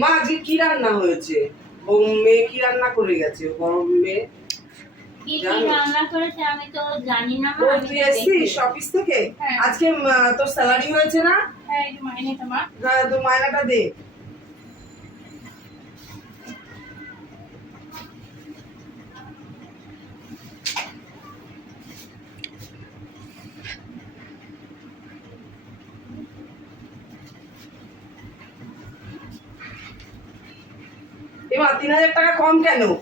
মা আজকে কি রান্না হয়েছে? ও মেয়ে কি রান্না করে গেছে? বড় মেয়ে? কি কি রান্না করেছে আমি তো জানি না মা তুই তো অফিস থেকে? হ্যাঁ। আজকে তোর স্যালারি হয়েছে না? হ্যাঁ মাইনেটা মা। হ্যাঁ তো মায়নাটা দে। এবার তিন হাজার টাকা কম কেন?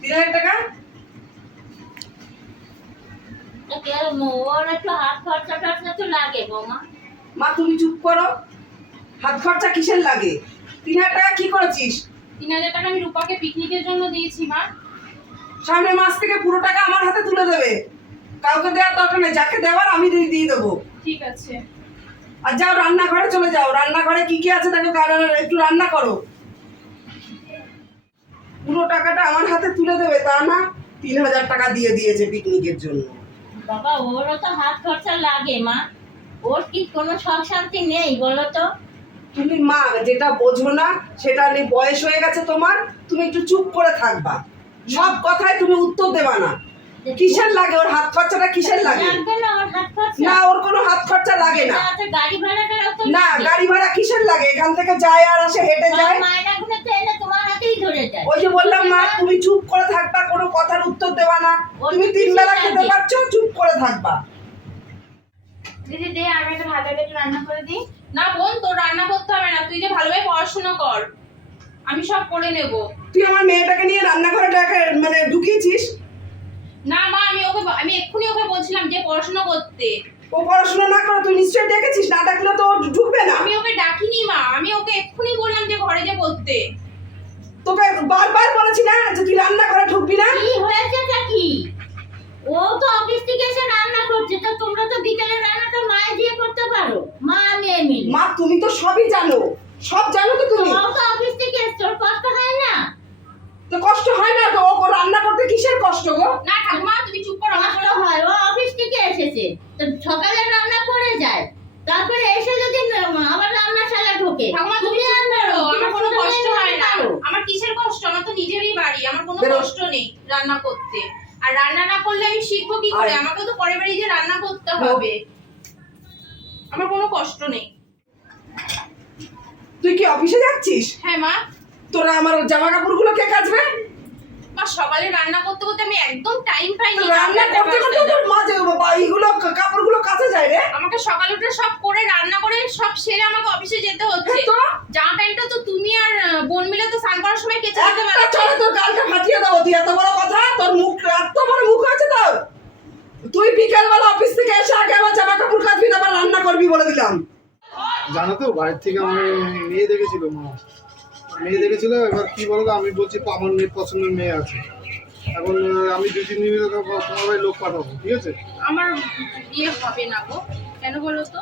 তিন হাজার টাকা? মো- তুমি চুপ করো। হাত খরচা কিসের লাগে? তিন হাজার টাকা কি করেছিস? তিন হাজার টাকা আমি রূপাকে পিকনিকের জন্য দিয়েছি মা। সামনের মাস থেকে পুরো টাকা আমার হাতে তুলে দেবে। কাউকে দেওয়ার দরকার নেই যাকে দেওয়ার আমি দিয়ে দিয়ে দেবো। ঠিক আছে। আর যাও রান্নাঘরে চলে যাও। রান্নাঘরে কি কি আছে দেখো গার্ডেনের একটু রান্না করো। পুরো টাকাটা আমার হাতে তুলে দেবে তা না তিন হাজার টাকা দিয়ে দিয়েছে পিকনিকের জন্য। বাবা ওরও তো হাত খরচা লাগে মা। ওর কি কোনো শখ শান্তি নেই বলো তো? তুমি মা যেটা বোঝো না সেটা নিয়ে বয়স হয়ে গেছে তোমার তুমি একটু চুপ করে থাকবা। সব কথায় তুমি উত্তর দেবা না। কিসের লাগে? ওর হাত খরচাটা কিসের লাগে? না ওর কোনো হাত খরচা লাগে না। না গাড়ি ভাড়া কিসের লাগে? এখান থেকে যায় আর আসে হেঁটে যায়। হাতেই ধরে যায় ওই যে বললাম মা তুমি চুপ করে থাকবা কোনো কথার উত্তর দেবা না। তুমি তিন বেলা খেতে লাগে? পারছ চুপ করে থাকবা। দিদি দে আমি একটা ভালো একটু রান্না করে দিই। না বোন তোর রান্না করতে হবে না। তুই যে ভালোভাবে পড়াশোনা কর। আমি সব করে নেব। তুই আমার মেয়েটাকে নিয়ে রান্নাঘরে মানে ঢুকিয়েছিস? না মা আমি ওকে আমি এক্ষুনি ওকে বলছিলাম যে পড়াশোনা করতে। ও পড়াশোনা না করে তুই নিশ্চয়ই ডেকেছিস? না ডাকলে তো ঢুকবে না। আমি ওকে ডাকিনি মা। আমি ওকে এক্ষুনি বললাম যে ঘরে যে পড়তে। তোকে বারবার বলেছি না যে তুই রান্না করে ঢুকবি না। কি হয়েছেটা কি? ও তো অফিস থেকে এসে রান্না করছে তো তোমরা তো বিকেলে রান্নাটা মায়ে দিয়ে করতে পারো। মা মেয়ে মিলে মা তুমি তো সবই জানো। সব জানো তো তুমি। ও তো অফিস থেকে এসছে ওর কষ্ট হয় না? তো কষ্ট হয় না তো? ও রান্না করতে কিসের কষ্ট গো? না ঠাকুমা তুমি চুপ করো আমার হয়। ও অফিস থেকে এসেছে। তো সকালে রান্না করে যায় তারপরে এসে যদি ন- আবার রান্না শালা ঢোকে ঠাকুমা তুমি চুপ রান্না করো করো, আমার কোনো তুমি কষ্ট রান্না হয় না করো। আমার কিসের কষ্ট আমার তো নিজেরই বাড়ি আমার কোনো কষ্ট নেই রান্না করতে। আর রান্না না করলে আমি শিখব কি করে। আমাকে তো পরে বাড়ি যে রান্না করতে। হবে। আমার কোনো কষ্ট নেই। তুই কি অফিসে যাচ্ছিস? হ্যাঁ মা। তোরা আমার জামা কাপড়গুলো কে কাচবে? মা সকালে রান্না করতে করতে আমি একদম টাইম পাইনি তো রান্না করতে করতে তোর মাঝে এইগুলো কাপড়গুলো কাঁচা যায় রে। আমাকে সকালে উঠে সব করে রান্না করে সব সেরে আমাকে অফিসে যেতে হচ্ছে। হ্যাঁ তো? জামা প্যান্টটা তো তুমি আর বোন মিলে তো স্নান করার সময় কেচে দিতে পারো চলে তোর গালটা ফাটিয়ে দেবো তুই এত বড় কথা তোর মুখ এত বড় মুখ আছে তোর। তুই বিকেল বেলা অফিস থেকে এসে আগে আমার জামা কাপড় কাচবি তারপর রান্না করবি বলে দিলাম। জানো তো বাড়ির থেকে আমার মেয়ে দেখেছিল মা। মেয়ে দেখেছিল এবার কি বলতো আমি বলছি আমার মেয়ের পছন্দের মেয়ে আছে। এখন আমি দুই তিন দিনের তোমার লোক পাঠাবো ঠিক আছে? আমার বিয়ে হবে না গো। কেন বলো তো?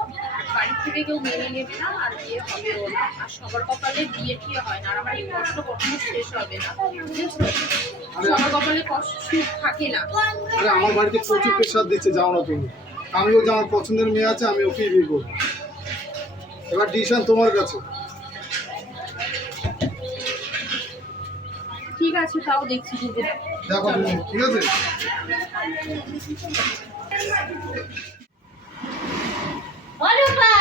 বাড়ি থেকে কেউ মেনে নেবে না আর বিয়ে হবেও না। আর সবার কপালে বিয়ে টিয়ে হয় না আর আমার এই কষ্ট কখনো শেষ হবে না সবার কপালে কষ্ট থাকে না। আরে আমার বাড়িতে প্রচুর প্রেশার দিচ্ছে যাও না তুমি। আমিও যে আমার পছন্দের মেয়ে আছে আমি ওকেই বিয়ে করব। এবার ডিসিশন তোমার কাছে। ঠিক আছে তাও দেখছি দিদি দেখো ঠিক আছে? ও রূপা!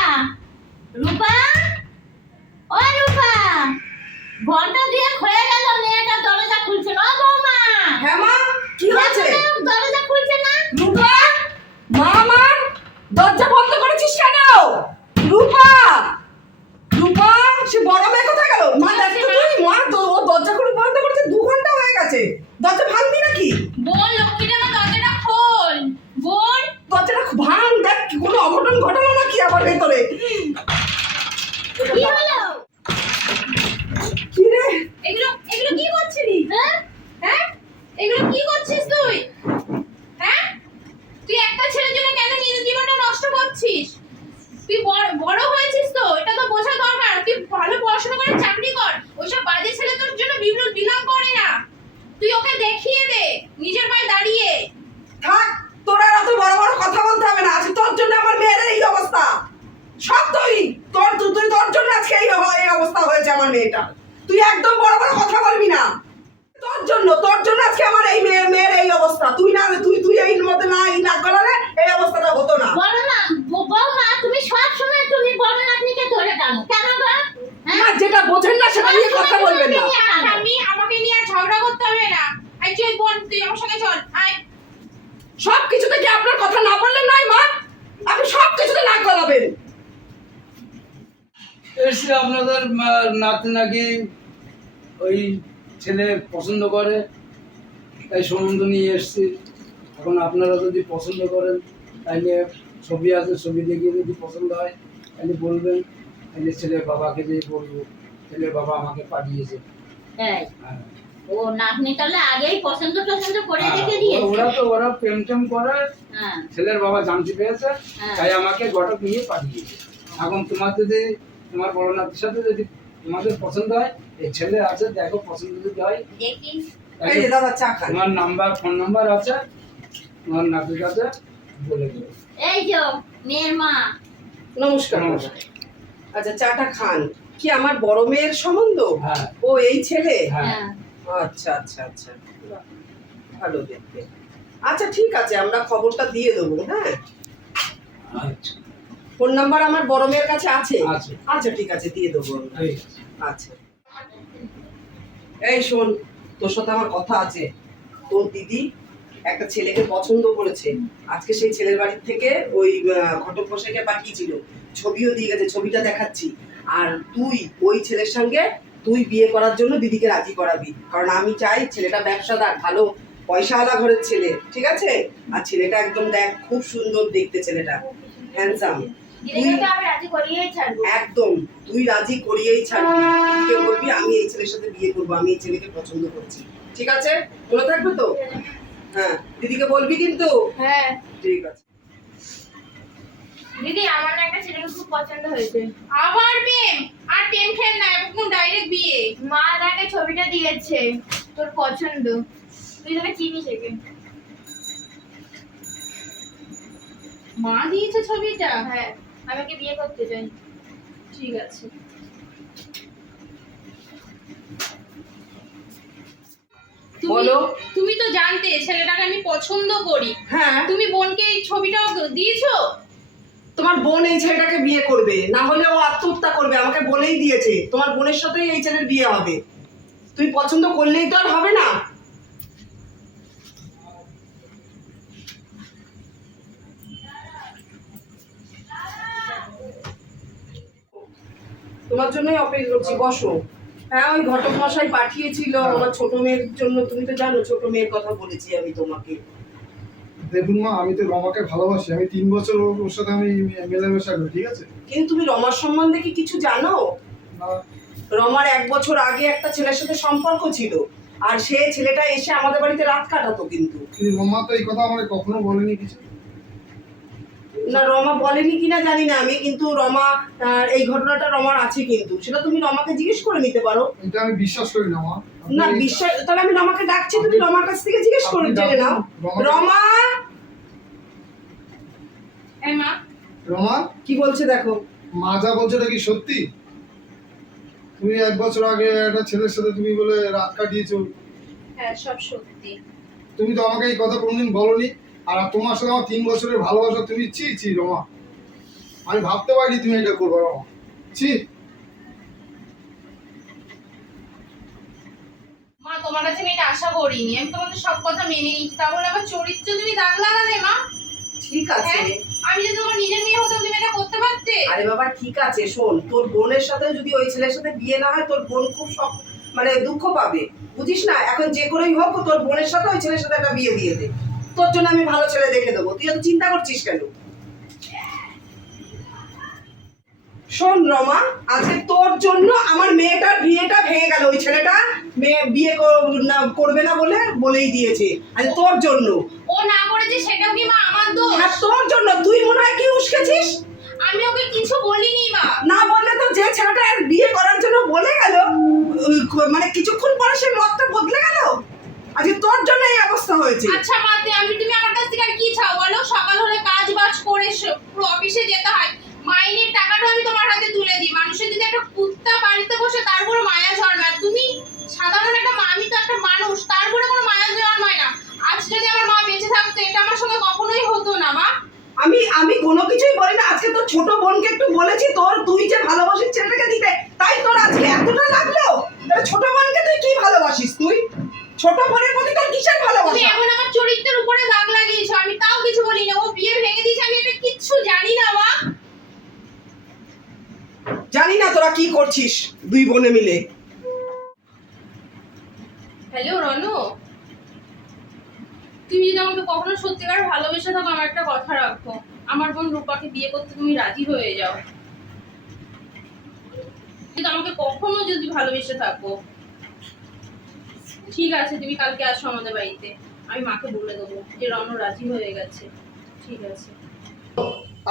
রূপা? ও রূপা! ঘণ্টা দিয়ে হয়ে গেল মেয়েটা দরজা খুলছে না। বৌমা! হ্যাঁ মা কি হয়েছে? দরজা খুলছে না। রূপা? মা আমার দরজা বন্ধ করেছিস কেন? রূপা সে বড় মেয়ে কোথায় গেল মা দেখ তো তুই মা তো ও দরজা খুলে বন্ধ করেছে দু ঘণ্টা হয়ে গেছে দরজা ভাঙবি নাকি বোন লক্ষ্মীটা আমার দরজাটা খোল বোন দরজাটা ভাঙ দেখ কি কোনো অঘটন ঘটলো নাকি আবার ভেতরে কি হলো কি রে এগুলো এগুলো কি করছিলি হ্যাঁ হ্যাঁ এগুলো কি করছিস তুই হ্যাঁ তুই একটা ছেলের জন্য কেন নিজের জীবনটা নষ্ট করছিস তুই বড় বড় হয়েছিস তো এটা তো বোঝা দরকার তুই ভালো পড়াশোনা করে চাকরি কর ওইসব বাজে ছেলে তোর জন্য বিবিল বিলং করে না তুই ওকে দেখিয়ে দে নিজের পায়ে দাঁড়িয়ে থাক তোর আর অত বড় বড় কথা বলতে হবে না আজকে তোর জন্য আমার মেয়ের এই অবস্থা সব তুই তোর তুই তুই তোর জন্য আজকে এই হলো এই অবস্থা হয়েছে আমার মেয়েটা তুই একদম বড় বড় কথা বলবি না তোর জন্য তোর জন্য আজকে আমার এই মেয়ের মেয়ের এই অবস্থা তুই না তুই তুই এই মধ্যে না এই নাক গলালে এই অবস্থাটা হতো না বলো না ব- বৌমা তুমি সব সময় তুমি বড় নাতনিকে ধরে টানো কেন গো হ্যাঁ? না যেটা বোঝেন না সেটা নিয়ে কথা বলবেন না আমি আমাকে নিয়ে আর ঝগড়া করতে হবে না আই চল বোন তুই আমার সঙ্গে চল আয় সব কিছুতে কি আপনার কথা না বললে নাই মা আপনি সব কিছুতে নাক গলাবেন এসে আপনাদের আহ, নাতি নাকি ওই ছেলে পছন্দ করে? তাই সম্বন্ধ নিয়ে এসছি। এখন আপনারা যদি পছন্দ করেন তাইলে ছবি আছে ছবি দেখিয়ে যদি পছন্দ হয় তাহলে বলবেন তাহলে ছেলের বাবাকে দিয়ে বলব ছেলের বাবা আমাকে পাঠিয়েছে। এই, হ্যাঁ। ও নাতনি তাহলে আগেই পছন্দ করে হ্যাঁ, রেখে দিয়েছে ওরা তো ওরা প্রেম টেম করে। হ্যাঁ। ছেলের বাবা জানতে পেরেছে হ্যাঁ। তাই আমাকে ঘটক নিয়ে পাঠিয়েছে। এখন তোমার যদি তোমার বড় নাতির সাথে যদি তোমাদের পছন্দ হয়? এই ছেলে আছে দেখো পছন্দ যদি হয়। দেখি এই দাদা চা খান। তোমার নাম্বার ফোন নাম্বার আছে তোমার নাতির কাছে বলে দেবো। এই যে মেয়ের মা। নমস্কার নমস্কার। আচ্ছা চাটা খান। কি আমার বড় মেয়ের সম্বন্ধ? হ্যাঁ। ও এই ছেলে? হ্যাঁ। হ্যাঁ। আচ্ছা আচ্ছা আচ্ছা। ভালো দেখতে। আচ্ছা ঠিক আছে আমরা খবরটা দিয়ে দেবো হ্যাঁ? আচ্ছা। ফোন নাম্বার আমার বড় মেয়ের কাছে আছে। আচ্ছা ঠিক আছে দিয়ে দেবো। আচ্ছা। এই শোন তোর সাথে আমার কথা আছে। তোর দিদি একটা ছেলেকে পছন্দ করেছে। আজকে সেই ছেলের বাড়ির থেকে ওই ঘটক মশাইকে পাঠিয়েছিল। ছবিও দিয়ে গেছে ছবিটা দেখাচ্ছি। আর তুই ওই ছেলের সঙ্গে তুই বিয়ে করার জন্য দিদিকে রাজি করাবি। কারণ আমি চাই ছেলেটা ব্যবসাদার ভালো পয়সাওয়ালা ঘরের ছেলে ঠিক আছে? আর ছেলেটা একদম দেখ খুব সুন্দর দেখতে ছেলেটা। হ্যান্ডসাম দিদিকে আমি রাজি করিয়েই ছাড়বো। একদম তুই রাজি করিয়েই ছাড়বি। দিদিকে বলবি আমি এই ছেলের সাথে বিয়ে করব আমি এই ছেলেকে পছন্দ করছি। ঠিক আছে? মনে থাকবে তো? হ্যাঁ দিদিকে বলবি কিন্তু? হ্যাঁ। ঠিক আছে। দিদি আমার না একটা ছেলেকে খুব পছন্দ হয়েছে। আবার প্রেম আর প্রেম খেল না এখন ডাইরেক্ট বিয়ে? মা আমাকে ছবিটা দিয়েছে তোর পছন্দ। তুই তোকে চিনিস একে। মা দিয়েছে ছবিটা? হ্যাঁ। আমাকে বিয়ে করতে চাই। ঠিক আছে। বলো। তুমি তো জানতে ছেলেটাকে আমি পছন্দ করি। হ্যাঁ। তুমি বোনকে এই ছবিটা দিয়েছ? তোমার বোন এই ছেলেটাকে বিয়ে করবে না হলে ও আত্মহত্যা করবে আমাকে বলেই দিয়েছে। তোমার বোনের সাথেই এই ছেলের বিয়ে হবে। তুই পছন্দ করলেই তো আর হবে না। তোমার জন্যই অপেক্ষা করছি বসো। হ্যাঁ ওই ঘটক মশাই পাঠিয়েছিল আমার ছোট মেয়ের জন্য। তুমি তো জানো ছোট মেয়ের কথা বলেছি আমি তোমাকে। দেখুন মা আমি তো রমাকে ভালোবাসি। আমি তিন বছর ওর সাথে আমি মেলামেশা করি ঠিক আছে? কিন্তু তুমি রমার সম্বন্ধে কি কিছু জানো? রমার এক বছর আগে একটা ছেলের সাথে সম্পর্ক ছিল আর সে ছেলেটা এসে আমাদের বাড়িতে রাত কাটাতো কিন্তু রমা তো এই কথা আমাকে কখনো বলেনি কিছু? না রমা বলেনি কিনা জানি না আমি কিন্তু রমা এই ঘটনাটা রমার আছে কিন্তু। সেটা তুমি রমাকে জিজ্ঞেস করে নিতে পারো। এটা আমি বিশ্বাস করি না মা। না বিশ্বাস তাহলে আমি রমাকে ডাকছি তুমি রমার কাছ থেকে জিজ্ঞেস করে জেনে নাও। রমা! এই মা। রমা? কি বলছে দেখো? মা যা বলছো এটা কি সত্যি? তুমি এক বছর আগে একটা ছেলের সাথে তুমি বলে রাত কাটিয়েছো। হ্যাঁ সব সত্যি। তুমি তো আমাকে এই কথা কোনোদিন বলনি। আর তোমার সাথে আমার তিন বছরের ভালোবাসা তুমি ছি ছি রমা। আমি ভাবতে পারিনি তুমি এটা করব রমা। মা তোমার কাছে আমি এটা আশা করিনি। আমি তোমাদের সব কথা মেনে নিচ্ছি। তাহলে আমার চরিত্র তুমি দাগ লাগালে মা? ঠিক আছে। হ্যাঁ? আমি যদি তোমার নিজের মেয়ে হতে তুমি এটা করতে পারতে? আরে বাবা ঠিক আছে শোন। তোর বোনের সাথে যদি ওই ছেলের সাথে বিয়ে না হয় তোর বোন খুব সব মানে দুঃখ পাবে। বুঝিস না? এখন যে করেই হোক তোর বোনের সাথে ওই ছেলের সাথে একটা বিয়ে দিয়ে দে। তোর জন্য আমি ভালো ছেলে দেখে দেবো। তুই এত চিন্তা করছিস কেন? শোন রমা আজকে তোর জন্য আমার মেয়েটার বিয়েটা ভেঙে গেল। ওই ছেলেটা মেয়ে বিয়ে করবে না বলে বলেই দিয়েছে। আজ তোর জন্য। ও না করেছে সেটাও কি মা আমার দোষ? আর তোর জন্য। তুই মনে হয় কি উস্কেছিস? আমি ওকে কিছু বলিনি মা। না বললে তো যে ছেলেটা বিয়ে করার জন্য বলে গেল মানে কিছুক্ষণ পরে সে মতটা বদলে গেল? আজকে তোর জন্য এই অবস্থা হয়েছে। আচ্ছা মাতে আমি তুমি আমার কাছ থেকে আর কি চাও বলো? সকাল হলে কাজ বাজ করে পুরো অফিসে যেতে হয়। মাইনের টাকাটা আমি তোমার হাতে তুলে দিই। মানুষের যদি একটা কুত্তা বাড়িতে বসে তারপর মায়া জন্মায়। তুমি সাধারণ একটা আমি তো একটা মানুষ তারপরে কোনো মায়া জন্মায় না। আজ যদি আমার মা বেঁচে থাকতো এটা আমার সঙ্গে কখনোই হতো না মা। আমি আমি কোনো কিছুই বলি না। আজকে তোর ছোট বোনকে একটু বলেছি তোর তুই যে ভালোবাসিস ছেলেটাকে দিতে তাই তোর আজকে এতটা লাগল? ছোট বোনকে তুই কি ভালোবাসিস তুই? ছোট বোন কি করছিস দুই বোনে মিলে? হ্যালো রনু। তুমি যদি আমাকে কখনো সত্যিকার ভালোবেসে থাকো আমার একটা কথা রাখো। আমার বোন রূপাকে বিয়ে করতে তুমি রাজি হয়ে যাও। কিন্তু আমাকে কখনো যদি ভালোবেসে থাকো ঠিক আছে তুমি কালকে আসো আমাদের বাড়িতে। আমি মাকে বলে দেবো যে রনু রাজি হয়ে গেছে। ঠিক আছে।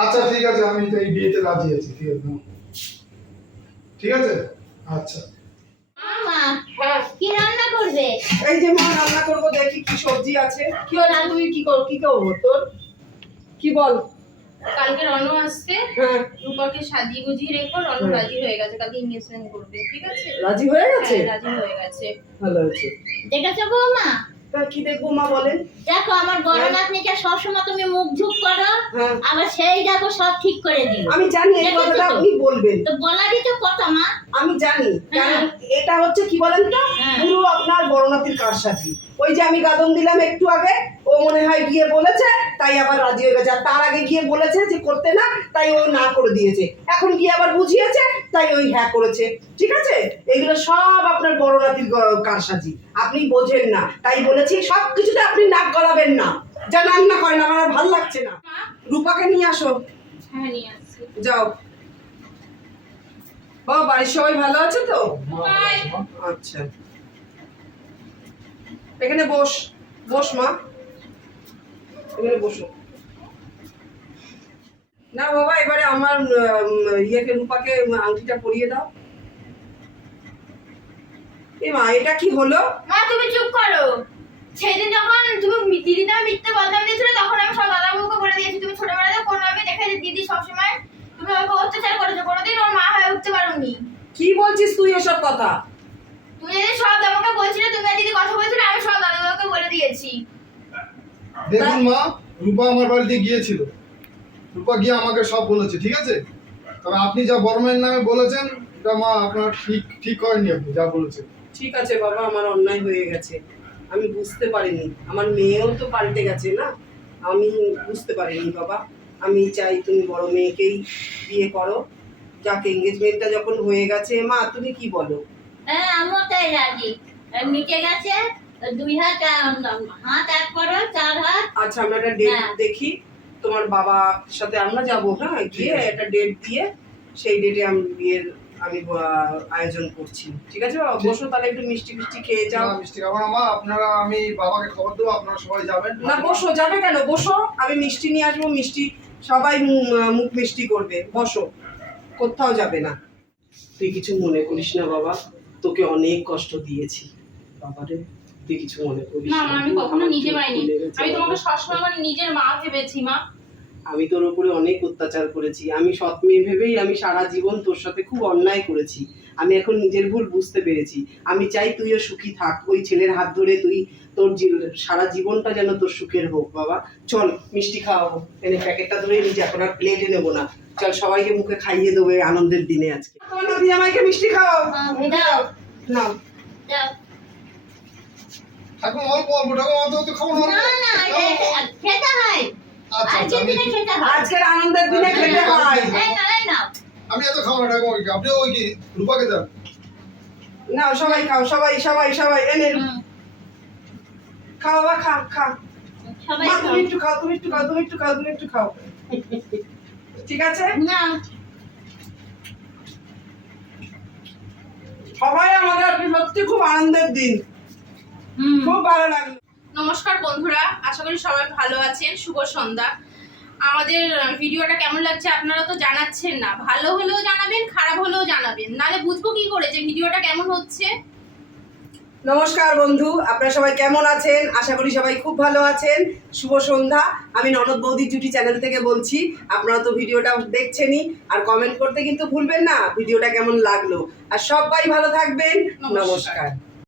আচ্ছা ঠিক আছে আমি তো এই বিয়েতে রাজি আছি ঠিক আছে। ঠিক আছে? আচ্ছা। মা কি রান্না করবে? এই যে মা রান্না করব দেখি কি সবজি আছে। কি তুই কি কর কি করব তোর? কি বল? কালকে রনু আসছে। হ্যাঁ। রূপাকে সাজিয়ে গুজিয়ে রেখো রনু রাজি হয়ে গেছে। কালকে ইনভেস্টমেন্ট করবে ঠিক আছে? রাজি হয়ে গেছে? হ্যাঁ, রাজি হয়ে গেছে। ভালো হয়েছে দেখেছ বৌমা? কি দেখব মা বলেন? দেখো আমার বড় নাতনিকে সবসময় তুমি মুখ ঝুঁক করো হ্যাঁ। আবার সেই দেখো সব ঠিক করে আমি জানি এই কথাটা? বলবেন। তো বলারই তো কথা মা। আমি জানি হ্যাঁ। এটা হচ্ছে কি বলেন তো? হ্যাঁ। পুরো আপনার কারসাজি। ওই যে আমি গাদন দিলাম একটু আগে মনে হয় গিয়ে বলেছে তাই আবার রাজি হয়ে গেছে। আর তার আগে গিয়ে বলেছে যে করতে না তাই ও না করে দিয়েছে। এখন গিয়ে আবার বুঝিয়েছে তাই ওই হ্যাঁ করেছে। ঠিক আছে? এগুলো সব আপনার বড়নাতির গ- কারসাজি। আপনি বোঝেন না। তাই বলেছি সব কিছুতে আপনি নাক গলাবেন না। যা রান্না করেন আমার আর ভালো লাগছে না। রূপাকে নিয়ে আসো। হ্যাঁ নিয়ে যাও। ও বাড়ির সবাই ভালো আছে তো। আচ্ছা। এখানে বস বস মা। এখানে বসো। না বাবা এবারে আমার ইয়েকে রূপাকে আংটিটা পরিয়ে দাও। এ মা এটা কি হলো? মা তুমি চুপ করো। সেদিন যখন তুমি মিথ্যে বদনাম দিয়েছিলে তখন আমি সব দাদা মুখে বলে দিয়েছি তুমি ছোটবেলাতে কোনো আমি দেখে যে দিদি সবসময় তুমি আমাকে অত্যাচার করেছ কোনোদিন ওর মা হয়ে উঠতে পারোনি। কি বলছিস তুই এসব কথা? তুমি যদি সব আমাকে বলছিলে তুমি দিদি কথা বলছিলে আমি সব দাদা বলে দিয়েছি। দেখুন মা রূপা আমার বাড়িতে গিয়েছিল। রূপা গিয়ে আমাকে সব বলেছে ঠিক আছে? তবে আপনি যা বড় মায়ের নামে বলেছেন এটা মা আপনার ঠিক ঠিক করেননি আপনি যা বলেছেন। ঠিক আছে বাবা আমার অন্যায় হয়ে গেছে। আমি বুঝতে পারিনি। আমার মেয়েও তো পাল্টে গেছে না? আমি বুঝতে পারিনি বাবা। আমি চাই তুমি বড় মেয়েকেই বিয়ে করো। যাক এঙ্গেজমেন্টটা যখন হয়ে গেছে মা তুমি কি বলো? হ্যাঁ আমিও তাই রাজি আর মিটে গেছে? দুই হাত হাত এক করো চার হাত। আচ্ছা আমরা একটা ডেট হ্যাঁ। দেখি। তোমার বাবার সাথে আমরা যাব হ্যাঁ? গিয়ে একটা ডেট দিয়ে সেই ডেটে আমি বিয়ের আমি আয়োজন করছি। ঠিক আছে বাবা? বসো তাহলে একটু মিষ্টি মিষ্টি খেয়ে যাও। মিষ্টি খাবার মা। আপনারা আমি বাবাকে খবর দেবো আপনারা সবাই যাবেন। না বসো। যাবে কেন? বসো। আমি মিষ্টি নিয়ে আসব মিষ্টি সবাই মু- মুখ মিষ্টি করবে। বসো। কোথাও যাবে না। তুই কিছু মনে করিস না বাবা। তোকে অনেক কষ্ট দিয়েছি। বাবারে। তুই কিছু মনে করিস না আমি কখনো নিজে পাইনি। আমি তোমাকে সবসময় আমার নিজের মা ভেবেছি মা। আমি তোর উপরে অনেক অত্যাচার করেছি। আমি সৎ মেয়ে ভেবেই আমি সারা জীবন তোর সাথে খুব অন্যায় করেছি। আমি এখন নিজের ভুল বুঝতে পেরেছি। আমি চাই তুইও সুখী থাক। ওই ছেলের হাত ধরে তুই তোর সারা জীবনটা যেন তোর সুখের হোক বাবা। চল মিষ্টি খাওয়াবো এনে প্যাকেটটা ধরে নিজে এখন আর প্লেটে নেব না। চল সবাইকে মুখে খাইয়ে দেবো আনন্দের দিনে আজকে। তোমার জামাইকে মিষ্টি খাওয়াও। না ঠাকুর অল্প অল্প ঠাকুর অত অত খাব না না না খেতে হয়। আচ্ছা আচ্ছা আজকের দিনে খেতে হয়। আজকের আনন্দের দিনে খেতে হয়। আমি এত খাব না আপনি ওই কি রূপাকে দেন? না সবাই খাও সবাই সবাই সবাই এনে খাও বাবা খা খা। তুমি একটু খাও তুমি একটু খাও তুমি একটু খাও তুমি একটু খাও। ঠিক আছে? না। সবাই আমাদের সত্যি খুব আনন্দের দিন। খুব ভালো লাগল। নমস্কার বন্ধুরা আশা করি সবাই ভালো আছেন। শুভ সন্ধ্যা। আমাদের ভিডিওটা কেমন লাগছে আপনারা তো জানাচ্ছেন না। ভালো হলেও জানাবেন খারাপ হলেও জানাবেন। নালে বুঝব কি করে যে ভিডিওটা কেমন হচ্ছে। নমস্কার বন্ধু আপনারা সবাই কেমন আছেন? আশা করি সবাই খুব ভালো আছেন। শুভ সন্ধ্যা। আমি ননদ বৌদি জুটি চ্যানেল থেকে বলছি আপনারা তো ভিডিওটা দেখছেনই। আর কমেন্ট করতে কিন্তু ভুলবেন না ভিডিওটা কেমন লাগল। আর সবাই ভালো থাকবেন। নমস্কার। নমস্কার।